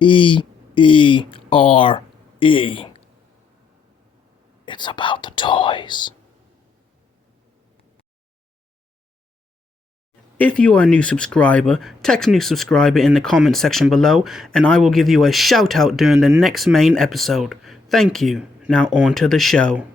E-E-R-E. It's about the toys. If you are a new subscriber, text new subscriber in the comment section below, and I will give you a shout out during the next main episode. Thank you. Now on to the show.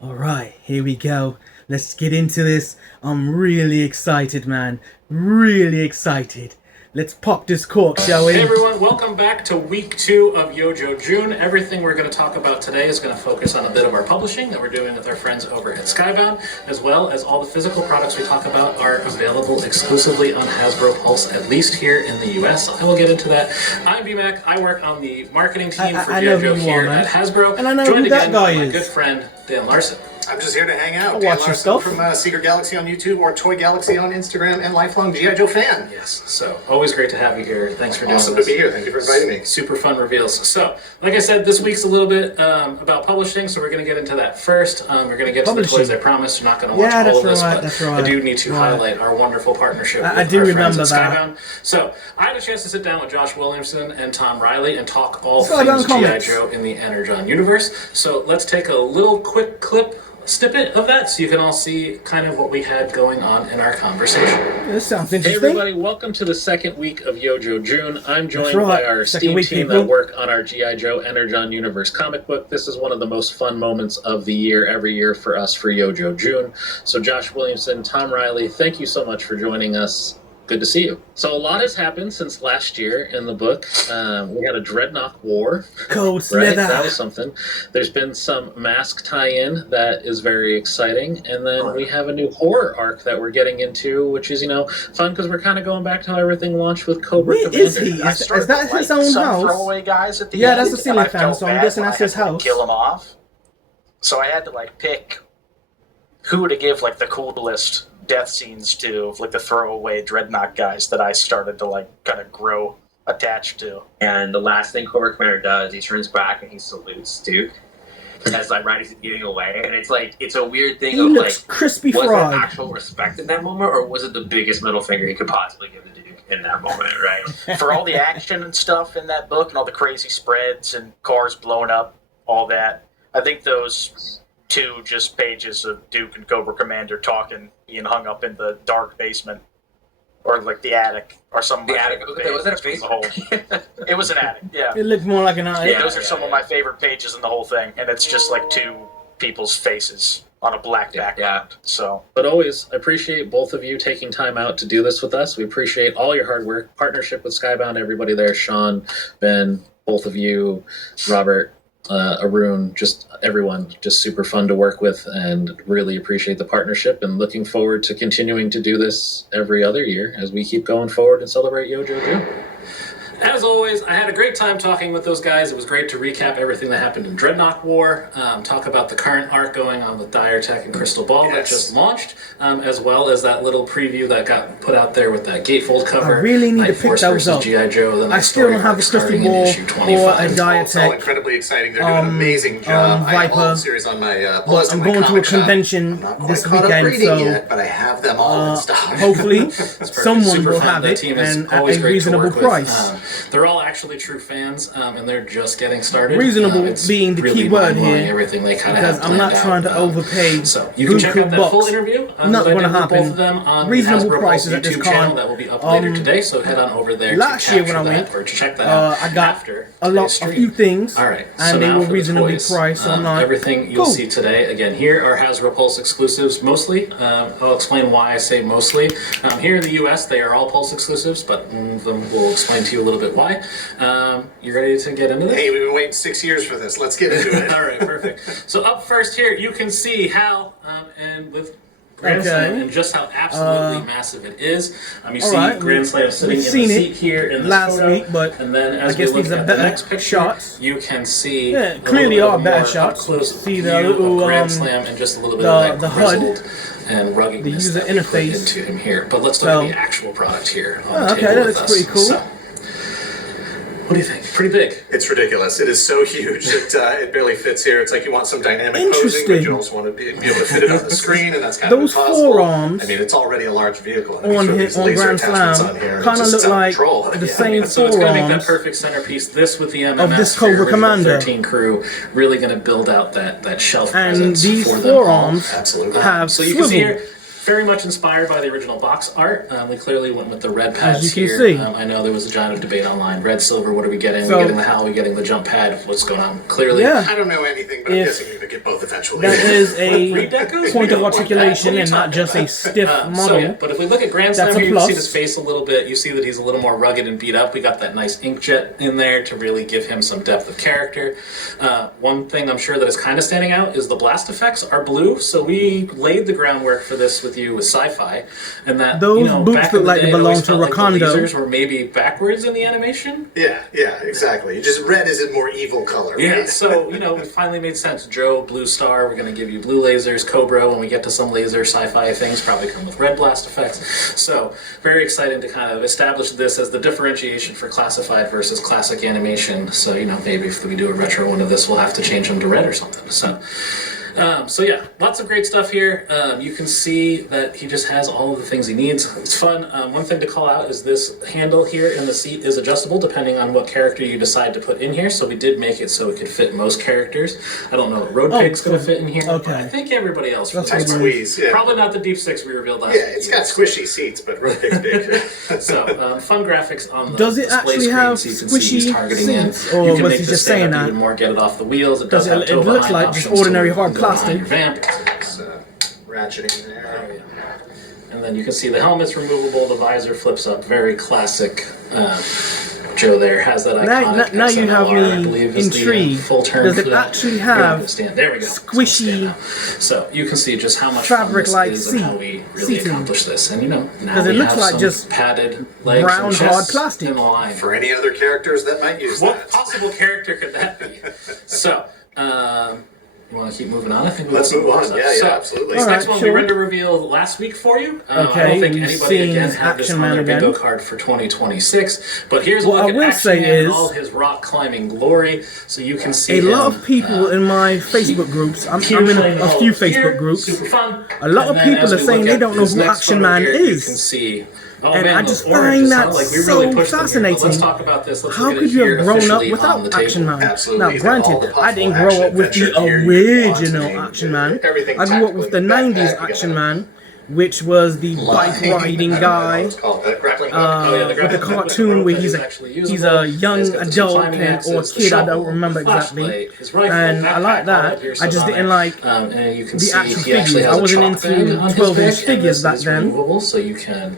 Alright, here we go. Let's get into this. I'm really excited, man. Really excited. Let's pop this cork, shall we? Hey everyone, welcome back to week 2 of YOJOE June. Everything we're going to talk about today is going to focus on a bit of our publishing that we're doing with our friends over at Skybound, as well as all the physical products we talk about are available exclusively on Hasbro Pulse, at least here in the US. I will get into that. I'm BMAC. I work on the marketing team for JoJo here at Hasbro. And I know joined who that again guy by my is. good friend Dan Larson. I'm just here to hang out. I'll Dan watch your Larson stuff. from Secret Galaxy on YouTube or Toy Galaxy on Instagram and lifelong G.I. Joe fan. Yes, so always great to have you here. Thanks for doing Awesome this. to be here. Thank you for inviting me. Super fun reveals. So, like I said, this week's a little bit about publishing, so we're going to get into that first. We're going to get to the toys, I promise. You're not going to watch all of this, but I do need to highlight our wonderful partnership with our friends at Skybound. So, I had a chance to sit down with Josh Williamson and Tom Riley and talk all things G.I. Joe in the Energon universe. So, let's take a little quick snippet of that so you can all see kind of what we had going on in our conversation. This sounds interesting. Hey everybody, welcome to the second week of YOJOE June. I'm joined by our esteemed team that work on our G.I. Joe Energon Universe comic book. This is one of the most fun moments of the year every year for us for YOJOE June. So Josh Williamson, Tom Riley, thank you so much for joining us. Good to see you. So a lot has happened since last year in the book. We had a Dreadnought War. Cold right? Slither. That was something. There's been some mask tie-in that is very exciting. And then we have a new horror arc that we're getting into, which is, fun because we're kind of going back to how everything launched with Cobra Commander. Where is he? Is that his own house? Throwaway guys at the yeah, end, that's the ceiling fan, so I'm guessing that's his house. Kill him off. So I had to pick who to give the coolest death scenes to, the throwaway Dreadnought guys that I started to kind of grow attached to. And the last thing Cobra Commander does, he turns back and he salutes Duke as Riley's getting away, and it's a weird thing. He looks crispy was fried. it actual respect in that moment, or was it the biggest middle finger he could possibly give to Duke in that moment? Right. For all the action and stuff in that book, and all the crazy spreads and cars blowing up, all that, I think those 2 just pages of Duke and Cobra Commander talking, being hung up in the dark basement, or the attic, or some. The attic. Was that a basement? It was an attic. Yeah. It looked more like an attic. Yeah, those are some of my favorite pages in the whole thing, and it's just 2 people's faces on a black background. Yeah. So, but always appreciate both of you taking time out to do this with us. We appreciate all your hard work, partnership with Skybound, everybody there, Sean, Ben, both of you, Robert. Arun, just everyone, just super fun to work with, and really appreciate the partnership and looking forward to continuing to do this every other year as we keep going forward and celebrate YOJOE June. As always, I had a great time talking with those guys. It was great to recap everything that happened in Dreadnought War, talk about the current arc going on with Dire Tech and Crystal Ball that just launched, as well as that little preview that got put out there with that gatefold cover. I really need to pick Force those up. G.I. Joe, I still don't have a Crystal Ball or a Dire It's all Tech. incredibly exciting. They're doing an amazing job. I have all the series on my But I'm going to a convention this weekend, so yet, but I have them all in stock. hopefully someone will have it, and at a reasonable price. They're all actually true fans, and they're just getting started. Reasonable being the key word here, everything they kind of because I'm not trying to overpay. So you can check out that full interview. Not going to happen. Both of them on Reasonable the Hasbro prices at this YouTube con. channel that will be up later today. So head on over there. Last year when I went, or to check that out I got after a few things, all right, and they were reasonably priced. So I'm not everything you'll see today. Again, here are Hasbro Pulse exclusives mostly. I'll explain why I say mostly. Here in the U.S., they are all Pulse exclusives, but we'll explain to you a little bit why. You ready to get into this? Hey, we've been waiting 6 years for this. Let's get into it. All right, perfect. So up first here, you can see how, and with Grand Slam, and just how absolutely massive it is. You see Grand Slam sitting in the seat here in this last photo, week, but and then as I guess we look these are at the better next picture, shots. you can see clearly are better more shots. Close See view the little of Grand Slam and just a little bit of that grizzled and ruggedness the user that we put interface into him here. But let's look at the actual product here on the okay, table that with looks us. pretty cool. So, What do you think? Pretty big. It's ridiculous. It is so huge that it barely fits here. It's like you want some dynamic posing, but you also want to be able to fit it on the screen, and that's kind Those of impossible. forearms I mean, it's already a large vehicle. And on these on laser Grand attachments Slam on here, and kind of it's just look out of like control. the same So it's going to make that forearms perfect centerpiece. This with the MMS of this for your Cobra original Commander. 13 crew, really going to build out that shelf and presence these for them all. forearms Absolutely. have So you can see swivel. here, very much inspired by the original box art. We clearly went with the red pads As you can here. see. I know there was a giant debate online. Red, silver, what are we getting? So- we getting the HAL, we getting the jump pad? What's going on? Clearly, Yeah. I don't know anything, but I'm If guessing you're going to get both eventually. That is a Redecos? point We of don't want that. articulation What are you and not talking just a about? stiff So, model. yeah, but if we look at Grand That's Slam a here, you can see plus. his face a little bit. You see that he's a little more rugged and beat up. We got that nice inkjet in there to really give him some depth of character. One thing I'm sure that is kind of standing out is the blast effects are blue. So we laid the groundwork for this with you with sci-fi, and that Those boots back look in the like they day, it belong always to felt like the Wakanda. lasers were maybe backwards in the animation. Yeah, exactly. Just red is a more evil color. Yeah, right? so, it finally made sense. Joe, Blue Star, we're going to give you blue lasers. Cobra, when we get to some laser sci-fi things, probably come with red blast effects. So, very exciting to kind of establish this as the differentiation for classified versus classic animation. So, maybe if we do a retro one of this, we'll have to change them to red or something. So yeah, lots of great stuff here. You can see that he just has all of the things he needs. It's fun. One thing to call out is this handle here in the seat is adjustable depending on what character you decide to put in here. So we did make it so it could fit most characters. I don't know what Road Pig's going to fit in here. okay. But I think everybody else. That's really what does. Squeeze, yeah. Probably not the Deep Six we revealed last Yeah, week. it's got squishy seats, but really big. So, fun graphics on the Does it display actually screen, have so you can see he's squishy targeting seats, in. or You can was make he this just stand saying up that? even more, get it off the wheels. It does Does have it tow looks behind like just options ordinary to hard go behind plastic. your vamp. It's ratcheting there. And then you can see the helmet's removable, the visor flips up, very classic. Joe there has that iconic Now you have XMLR, I me believe is the intrigued. full term Does for it that. actually Here, I'm have gonna stand. There we go. squishy So you can see just how much fabric-like fun this is and how seat- we really seating? accomplished this. And now Because it we looks have like some just padded legs brown and hard chests plastic. in the line. For any other characters that might use What that. possible character could that be? So, you want to keep moving on? I think we Let's got some move more on. stuff. Yeah, So, absolutely. This All next right, one sure. we render revealed last week for you. I don't Okay, think we've anybody seen again had this Action on Man their again. bingo card for 2026. But here's a What look I at will Action say Man in is all his rock climbing glory. So you can see a lot him, of people in my Facebook groups. I'm in a few Facebook groups. Super fun. A lot of And then people as are we saying look they at don't know this who next Action photo Man here, is. You can see. Oh, And man, I those just oranges, find huh? that Like, we so really pushed them here. But fascinating. let's talk about this. Let's How get could it you here have grown up officially on the without Action table. Man? Absolutely. Now, He's got all granted, the I possible didn't grow up with action the adventure gear you want. original I mean, Action Man. everything I grew up with the tactical in 90s the backpack, Action you got Man, which was the bike riding I don't know guy. what it's called. Grappling hook. With the cartoon where he's a young adult or kid, I don't remember exactly. And I like that. I just didn't like and you can the see actual he actually figures. has I a wasn't chalk into bag on his 12-inch back, and figures this back is then. removable, so you can,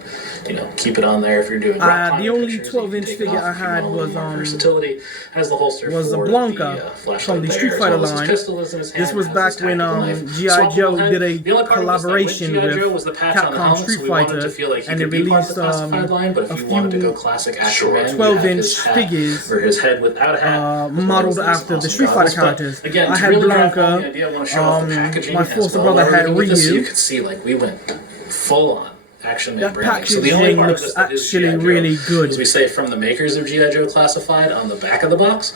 keep it on there if you're doing rock The climbing only pictures, you can 12-inch take it figure off I if you had want a little was, more versatility. Has the holster was for a Blanca the, flashlight from the there, Street as Fighter well as his line. pistol is in his hand, This was has back his when tactical knife. G.I. Swappable Joe head. did a The only part of this that collaboration G.I. Joe with was the patch on the Capcom helmet, Street so we wanted Fighter, to feel like he and they could be part of released the classified line, but if a you wanted to few go classic Action Man, you'd 12-inch have his hat figures or his head without a hat, modeled after the Street Fighter characters. Again, I to had really drive Blanca, home the idea, I want to show off the packaging my as foster well. brother While had we're doing this, so Ryu. you can see we went full on Action Man That branding. So the only packaging part of looks this that is actually G.I. Joe really good. is we say from the makers of G.I. Joe Classified on the back of the box.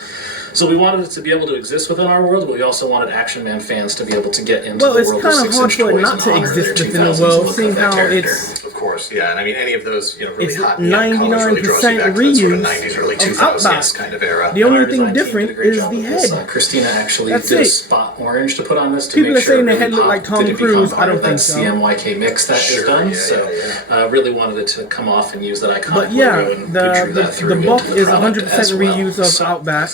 So we wanted it to be able to exist within our world, but we also wanted Action Man fans to be able to get into Well, the it's world kind of of hard 6-inch for it toys not and to honor their exist within the 2000s world, look seeing of that how character. it's Of course, yeah, and I mean any of those, really It's hot neon colors really draws you 99% back to that sort of reuse 90s, early of 2000s Outback. kind of era. The only Our thing design team did a different great is job the with this. head. Christina actually That's did a it. spot orange to put on this to People make are sure saying it the really head looked popped. like Tom Did it become Cruise. part I don't of that think so. CMYK mix that is done. Really wanted it to come off and use that iconic But yeah, logo, and we drew that through the book into the is product 100% as well. reuse of So, Outback.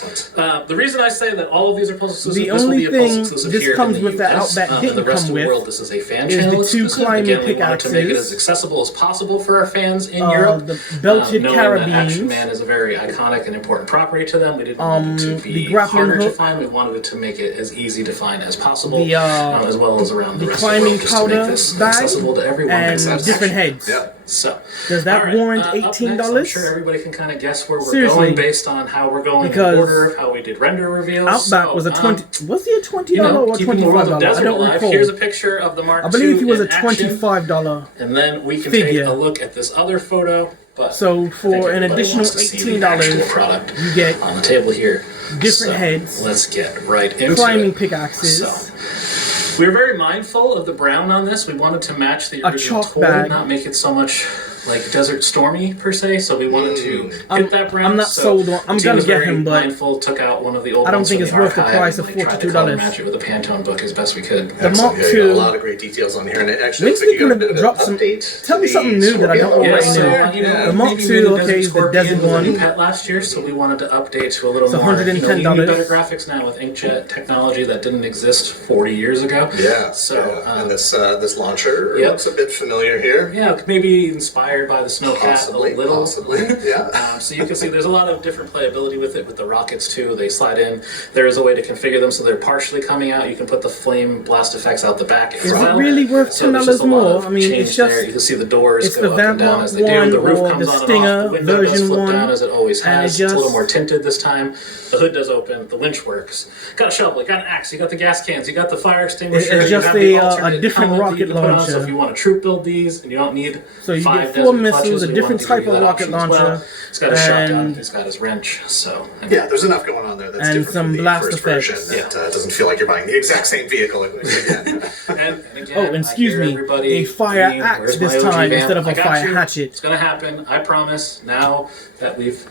the reason I say that all of these are Pulse exclusive, The this will only be a Pulse thing exclusive this here comes in the with that US. Outback In didn't the rest come of the with world, this is a fan is the channel two exclusive. climbing Again, we wanted to make it pickaxes, as accessible as possible for our fans in Europe. the belted knowing that Action carabines, Man is a very iconic and important property to them. We didn't want it to the be grappling harder to hook, find. We wanted it to make it as easy to find as possible, the, as well as around the the rest of the climbing world, just to make powder this bag, accessible to everyone. and That's different Action. heads. Yeah. So, Does that all right, warrant up next, $18? I'm sure everybody can kind of guess where we're Seriously. going based on how we're going Because in order of how we did render reveals. Outback So, was a 20. Was he a $20 or keeping the world of $25? I Desert don't alive. recall. Here's a picture of the Mark I believe II he was a in action. $25. And then we can figure. take a look at this other photo. But So for an additional $18, product you get on the table here. different heads, Let's get right into climbing it. pickaxes, So, we were very mindful of the brown on this. We wanted to match the original chalk toy, bag. not make it so much like Desert Stormy per se. So we wanted to hit that brown. I'm not so sold on. I'm the team gonna was get very him, but mindful. Took out one of the old. I don't ones think from it's the worth the archive price of and, like, tried to color $42. match it with a Pantone book as best we could. The Mark Yeah, you got a II. lot of great details on here, and it actually Makes looks like me you got a wanna bit of drop an some- update. tell me to something the new that I don't Scorpio. already so, know. you know, The Mark maybe II, the okay, Desert is the Scorpion desert was a new one. pet last year, so we wanted to update to a little It's more. $110. You know, better graphics now with inkjet technology that didn't exist 40 years ago. Yeah. So, and this launcher yep. looks a bit familiar here. Yeah, maybe inspired by the Snowcat Possibly, a little. possibly. Yeah. So you can see there's a lot of different playability with it, with the rockets too. They slide in. There is a way to configure them so they're partially coming out. You can put the flame blast effects out the back as Is it well. really worth So there's $10 just a lot more? of I mean, change it's just there. You can see the doors it's go the up and Vamp down as they one do. The roof or comes the on Stinger and off. The window does version flip one, down as it always and has. it It's a little just- more tinted this time. The hood does open. The winch works. Got a shovel. You got an axe. You got the gas cans. You got the fire extinguisher. It's you just have the a alternate different helmet that rocket you can put on. So launcher. if you want to troop build these and you don't need So you 5 get 4 desert missiles, clutches, a we different wanted to give type you of that rocket option as well. launcher, It's got a shotgun. and- It's got his wrench. So Yeah, there's enough going on there that's And different some from the blast first effects. version. That doesn't feel like you're buying the exact same vehicle again. and again, Oh, and excuse I hear me, everybody a fire being, axe "Where's this my OG time vamp?" instead of a I got fire you. hatchet. It's gonna happen. I promise. Now that we've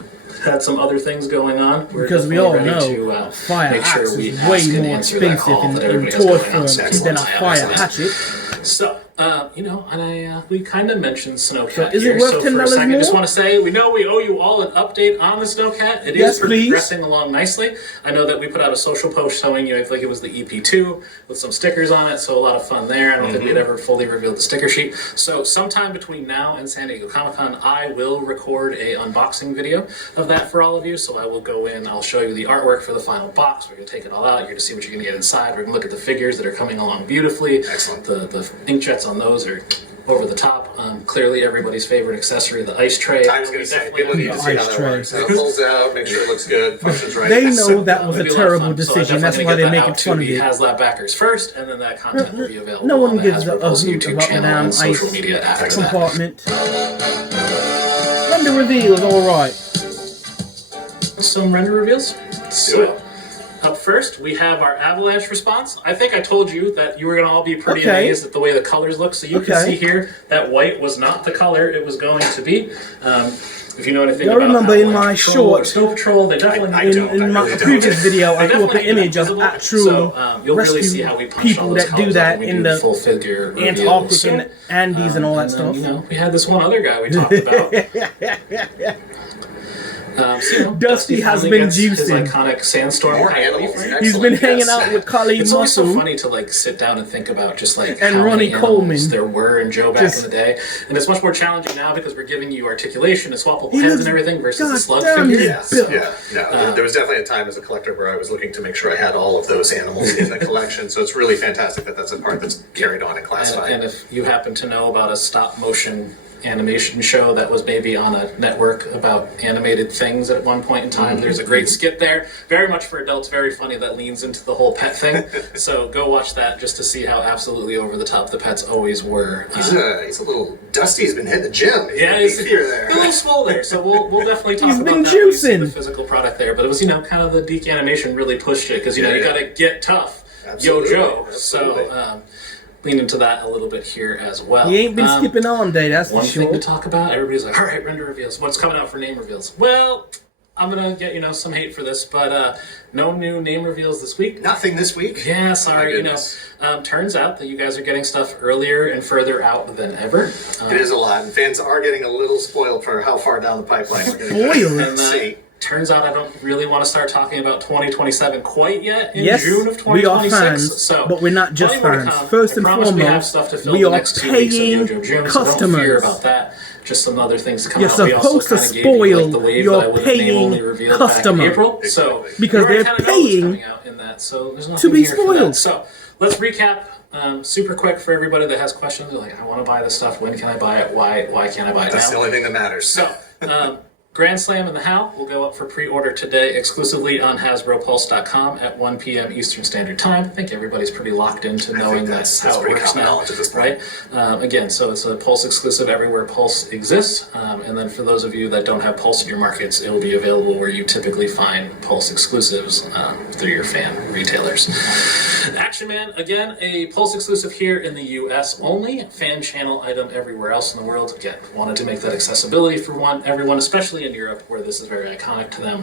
had some other things going on, we're Because we definitely all ready know to fire make sure axe we is ask way and more answer that expensive call that in everybody has toy going on. form So than a excellent. fire hatchet. So, you know, and we kind of mentioned Snowcat. So is it here. worth So for a $10 second, more? just want to say we know we owe you all an update on the Snowcat. It Yes, is please. progressing along nicely. I know that we put out a social post showing you, I think it was the EP2 with some stickers on it, so a lot of fun there. I don't think we'd ever fully revealed the sticker sheet. So sometime between now and San Diego Comic-Con, I will record a unboxing video of that for all of you. So I will go in, I'll show you the artwork for the final box. We're going to take it all out. You're going to see what you're going to get inside. We're going to look at the figures that are coming along beautifully. Excellent. The inkjets on those are over the top. Clearly everybody's favorite accessory, the ice tray. I was going to say, people need to see The how ice that tray. works. How it pulls out, make sure it looks good, functions right. They So, know that was a It'll be lot of terrible fun. So I'm decision. That's definitely why gonna they get make that it out to fun of the it. HasLab backers first, and then that content will be available No one on the gives a Hasbro hoot YouTube about the channel damn and social ice media after that. compartment. Render reveal is alright. Some render reveals. So, up first, we have our avalanche response. I think I told you that you were going to all be pretty Okay. amazed at the way the colors look. So you can Okay. see here that white was not the color it was going to be. If you know anything I about remember in Avalanche my Patrol short- or Snow Patrol, they definitely I need don't. In my really don't. previous video, I They threw up an definitely need image them of visible, actual so you'll really see rescue how we punch people all those that do colors that up when we in do the full figure reveal. Antarctic So, and Andes and all that and then, stuff. you know, we had this one other guy we talked about. So, you know, Dusty has finally been gets his juicing. iconic sandstorm More coyote animals. frame. He's been Excellent, hanging yes. out with Kali It's always so Muscle. funny to like sit down and think about just like And how Ronnie many animals Coleman. there were in Joe back Just- in the day, and it's much more challenging now because we're giving you articulation and swappable He heads looks- and everything versus the slug goddamn, figure. he's Yes, built. yeah, no. There was definitely a time as a collector where I was looking to make sure I had all of those animals in the collection. So it's really fantastic that that's a part that's carried on in Classified. And if you happen to know about a stop motion animation show that was maybe on a network about animated things at one point in time, there's a great skit there, very much for adults, very funny, that leans into the whole pet thing. So go watch that just to see how absolutely over the top the pets always were. He's a little dusty. He's been hitting the gym. Yeah, he's here there. a little swole there, so we'll definitely talk He's about been that when we see juicing. the physical product there. But it was, you know, kind of the Deke animation really pushed it because, you know, Yeah, you yeah. got to get tough, Absolutely, Yo-Joe. absolutely. So lean into that a little bit here as well. He ain't been skipping on day, that's for One thing to sure. talk about, everybody's like, all right, render reveals. What's coming out for name reveals? Well, I'm going to get, you know, some hate for this, but no new name reveals this week. Nothing this week. Yeah, sorry, you know. goodness. Turns out that you guys are getting stuff earlier and further out than ever. It is a lot, and fans are getting a little spoiled for how far down the pipeline we're going to Spoiled? And see. turns out I don't really want to start talking about 2027 quite yet in Yes, June of we are 2026. fans, So, but we're not just plenty more to fans. come. First I and promise we have foremost, stuff to fill we the are next 2 weeks of paying YOJO June, so don't fear customers. about that. Just some other things to come You're out. We also supposed to kinda gave you, like, the spoil wave your that I would've name paying only revealed back in customer. April. So Because you already they're kinda know what's paying coming out in that. So there's nothing to be here for that. spoiled. So let's recap super quick for everybody that has questions. They're like, I want to buy this stuff. When can I buy it? Why can't I buy it That's now? the only thing that matters. So, Grand Slam and the How will go up for pre-order today exclusively on HasbroPulse.com at 1 p.m. Eastern Standard Time. I think everybody's pretty locked into knowing that's how it works now, right? Again, so it's a Pulse exclusive everywhere Pulse exists. And then for those of you that don't have Pulse in your markets, it will be available where you typically find Pulse exclusives through your fan retailers. Action Man, again, a Pulse exclusive here in the U.S. only. Fan channel item everywhere else in the world. Again, wanted to make that accessibility for everyone, especially in Europe, where this is very iconic to them.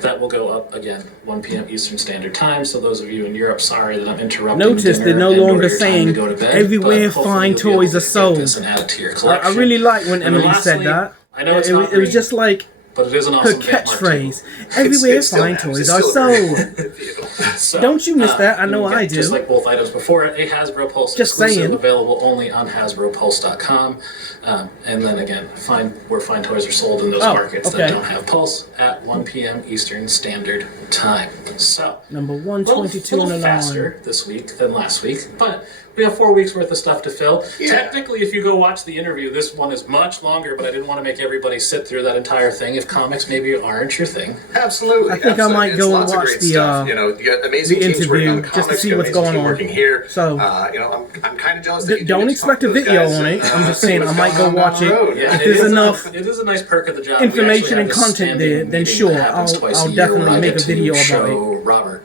That will go up again 1 p.m. Eastern Standard Time. So those of you in Europe, sorry that I'm interrupting. Notice they're no longer saying everywhere fine toys are sold. I really like when Emily said that. I know it's it was just like but it is an awesome her catchphrase. Everywhere fine toys are sold. So, don't you miss that? I know I do. Just like both items before, a Hasbro Pulse just exclusive saying. Available only on HasbroPulse.com. And then again, where fine toys are sold in those markets that don't have Pulse at 1 p.m. Eastern Standard Time. So number 122 on the faster this week than last week, but we have 4 weeks worth of stuff to fill. Yeah. Technically, if you go watch the interview, this one is much longer, but I didn't want to make everybody sit through that entire thing if comics maybe aren't your thing. Absolutely. I think I might go and watch the you got amazing teams working on the comics, just to see what's going on. Working here. So I'm kind of jealous that don't expect a video on it. I'm just saying I might go watch it. Yeah, if there's enough it is a nice perk of the job. Information and content there, then sure, I'll definitely make a video about it. Robert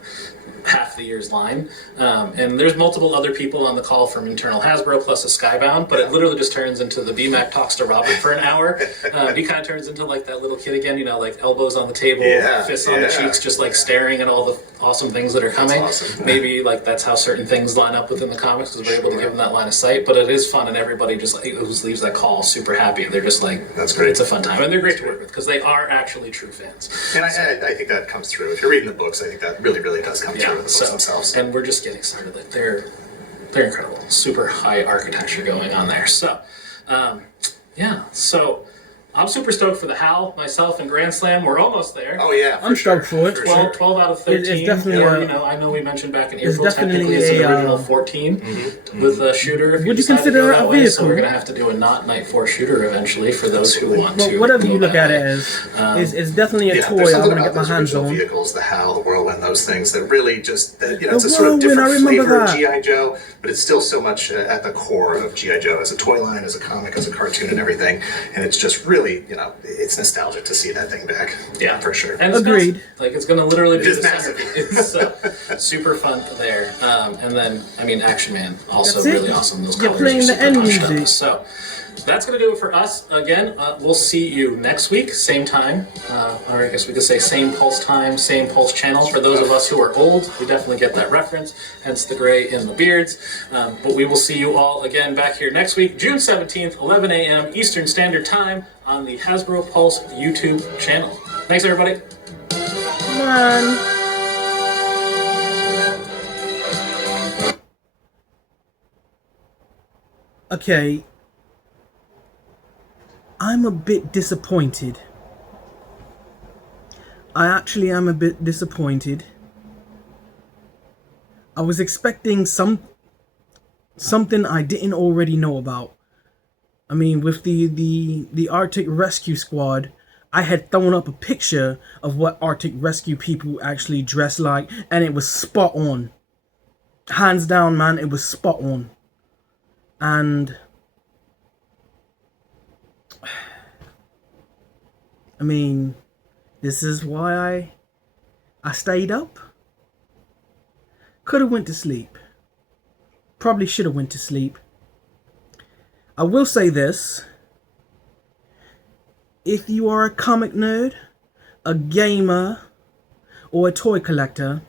half the year's line, and there's multiple other people on the call from internal Hasbro plus a Skybound, but it literally just turns into the BMAC talks to Robert for an hour. He kind of turns into like that little kid again, like elbows on the table, fists on the cheeks, just like staring at all the awesome things that are coming. Awesome. Maybe like that's how certain things line up within the comics because we're able to give them that line of sight, but it is fun, and everybody just like who leaves that call super happy. They're just like, that's great. It's a fun time, and they're great to work with because they are actually true fans. And I think that comes through. If you're reading the books, I think that really does come through in the books themselves. And we're just getting started. Like they're incredible. Super high architecture going on there. So, So I'm super stoked for the Howl. Myself and Grand Slam, we're almost there. Oh yeah, I'm stoked for it. 12 out of 13. It's definitely I know we mentioned back in April. Technically, it's an original 14 with a shooter. If would you consider that a vehicle? So we're gonna have to do a not Night 4 shooter eventually for those who want to. Whatever you look at it as, it's definitely a toy I want to get my hands on. Vehicles, the Howl, the Whirlwind, those things that really just it's a sort of different flavor of GI Joe, but it's still so much at the core of GI Joe as a toy line, as a comic, as a cartoon, and everything. And it's just really it's nostalgic to see that thing back. Yeah, for sure. And agreed. It's going to literally be the center. It's super fun there. And then, Action Man, also really awesome. Those colors playing the end music. So that's going to do it for us. Again, we'll see you next week, same time. Or I guess we could say same Pulse time, same Pulse channel. For those of us who are old, we definitely get that reference, hence the gray in the beards. But we will see you all again back here next week, June 17th, 11 a.m. Eastern Standard Time on the Hasbro Pulse YouTube channel. Thanks, everybody. Come on. Okay. I'm a bit disappointed. I actually am a bit disappointed. I was expecting something I didn't already know about. With the Arctic Rescue Squad, I had thrown up a picture of what Arctic Rescue people actually dress like, and it was spot on. Hands down, man, it was spot on. And this is why I stayed up. Could have went to sleep. Probably should have went to sleep. I will say this. If you are a comic nerd, a gamer, or a toy collector,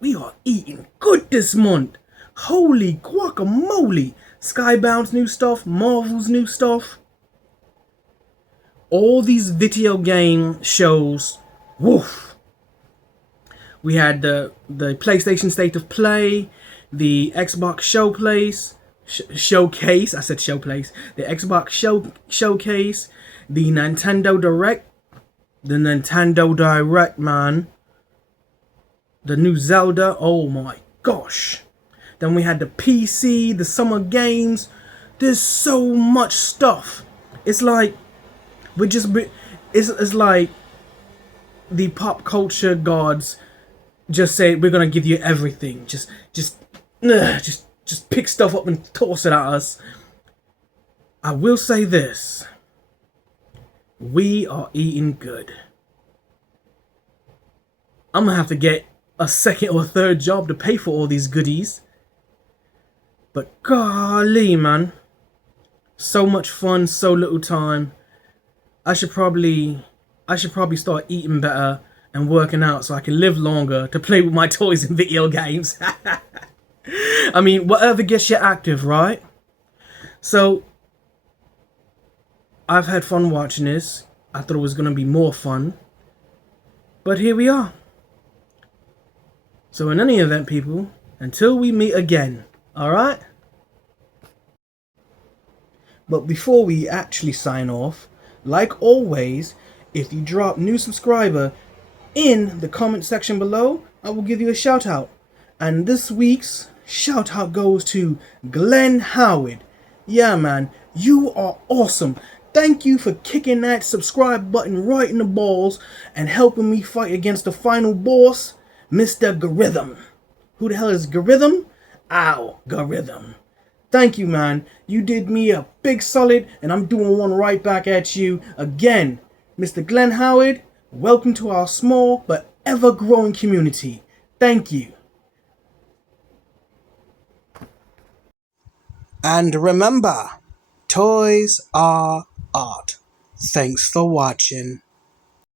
we are eating good this month. Holy guacamole. Skybound's new stuff, Marvel's new stuff. All these video game shows, woof. We had the PlayStation State of Play, the Xbox Showcase, Showcase. I said Showcase. The Xbox Showcase, the Nintendo Direct, man. The new Zelda. Oh my gosh. Then we had the PC, the summer games. There's so much stuff. It's like it's like the pop culture gods just say we're gonna give you everything. Just pick stuff up and toss it at us. I will say this: we are eating good. I'm gonna have to get a second or third job to pay for all these goodies. But golly, man, so much fun, so little time. I should probably start eating better and working out so I can live longer to play with my toys and video games. I mean, whatever gets you active, right? So, I've had fun watching this. I thought it was going to be more fun. But here we are. So in any event, people, until we meet again, alright? But before we actually sign off, like always, if you drop new subscriber in the comment section below, I will give you a shout out. And this week's shout out goes to Glenn Howard. Yeah, man, you are awesome. Thank you for kicking that subscribe button right in the balls and helping me fight against the final boss, Mr. Garithim. Who the hell is Garithim? Ow, Garithim. Thank you, man. You did me a big solid, and I'm doing one right back at you again. Mr. Glenn Howard, welcome to our small but ever-growing community. Thank you. And remember, toys are art. Thanks for watching.